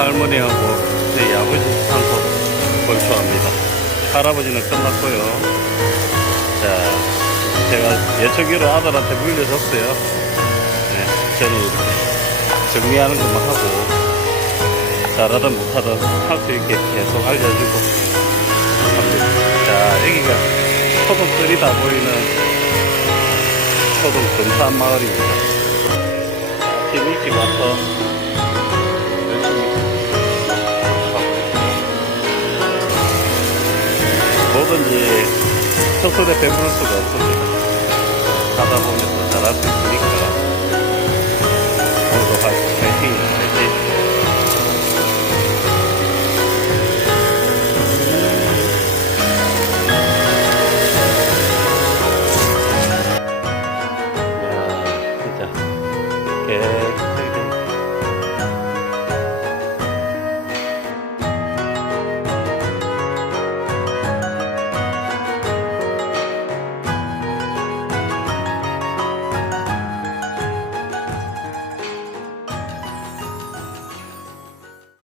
할머니하고 저희 아버지 산소 걸초합니다. 할아버지는 끝났고요. 자, 제가 예초기로 아들한테 물려줬어요. 네, 저는 이렇게 정리하는 것만 하고 잘하든 못하든 할 수 있게 계속 알려주고 합니다. 자, 여기가 초동들이 다 보이는 초동 금산 마을입니다. 팀 일찍 와서 뭐든지 청소에 배부를 수가 없습니다. 하다 보면 또 잘할 수 있으니까. 오늘도 파이팅, 파이팅. Yeah.